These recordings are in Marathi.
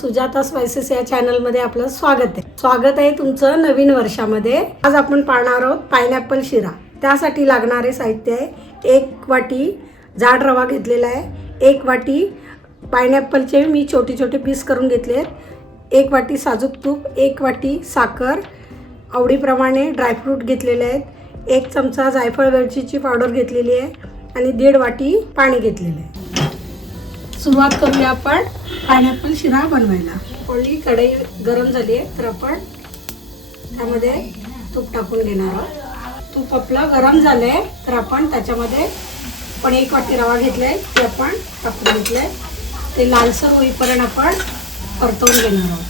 सुजाता स्पाइसेस या चॅनलमध्ये आपलं स्वागत आहे तुमचं नवीन वर्षामध्ये। आज आपण पाहणार आहोत पाइनएप्पल शिरा। त्यासाठी लागणारे साहित्य आहे 1 वाटी जाड रवा घेतलेला आहे, 1 वाटी पाइनएप्पलचे मी छोटे छोटे पीस करून घेतले आहेत, 1 वाटी साजूक तूप, 1 वाटी साखर, आवडीप्रमाणे ड्रायफ्रूट घेतलेले आहेत, 1 चमचा जायफळ वेलचीची पावडर घेतलेली आहे आणि 1.5 वाटी पाणी घेतलेले आहे। सुरुवात करूया आपण पाइनएप्पल शिरा बनवायला। ओली कढई गरम झाली आहे तर आपण त्यामध्ये तूप टाकून घेणार आहोत। तूप आपलं गरम झाले तर आपण त्याच्यामध्ये 1 वाटी रवा घेतलाय ते आपण टाकून घेतले, ते लालसर होईपर्यंत आपण परतवून घेणार आहोत।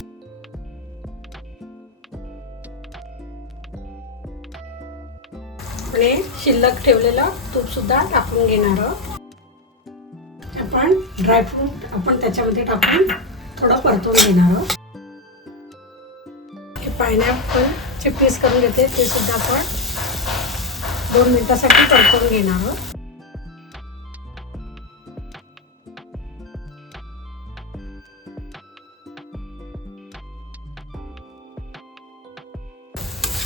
आणि शिल्लक ठेवलेलं तूप सुद्धा टाकून घेणार आहोत। आपण ड्रायफ्रूट आपण त्याच्यामध्ये टाकून थोडं परतवून घेणार आहोत। हे पाइनएप्पलचे पीस करून घेते ते सुद्धा आपण 2 मिनिटांसाठी परतवून घेणार आहोत।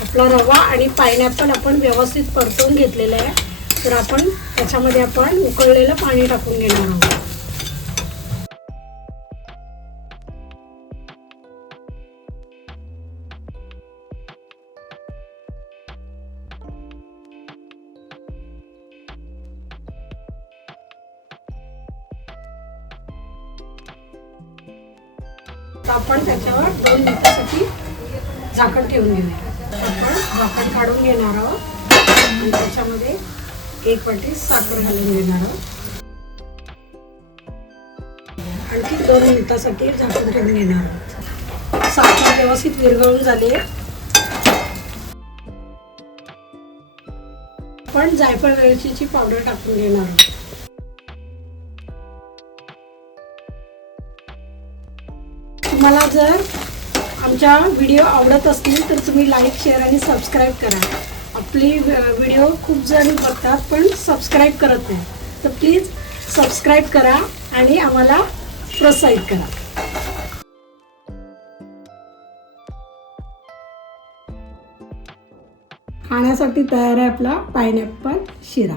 आपला रवा आणि पाइनएप्पल आपण व्यवस्थित परतवून घेतलेला आहे, तर आपण त्याच्यामध्ये आपण उकळलेलं पाणी टाकून घेणार आहोत। आपण त्याच्यावर 2 मिनिटांसाठी झाकण ठेवून घेऊया। आपण झाकण काढून घेणार आहोत आणि त्याच्यामध्ये 1 वाटी साखर घालून घेणार आहोत। आणखी 2 मिनिटांसाठी झाकून ठेवून घेणार आहोत। साखर व्यवस्थित विरघळून झाली आहे। आपण जायफळ वेलचीची पावडर टाकून घेणार आहोत। तुम्हाला जर आमच्या व्हिडिओ आवडत असतील तर तुम्ही लाईक, शेअर आणि सबस्क्राईब करा। आपली व्हिडिओ खूप जण बघतात पण सबस्क्राईब करत नाही, तर प्लीज सबस्क्राईब करा आणि आम्हाला प्रोत्साहित करा। खाण्यासाठी तयार आहे आपला पाइनएप्पल शिरा।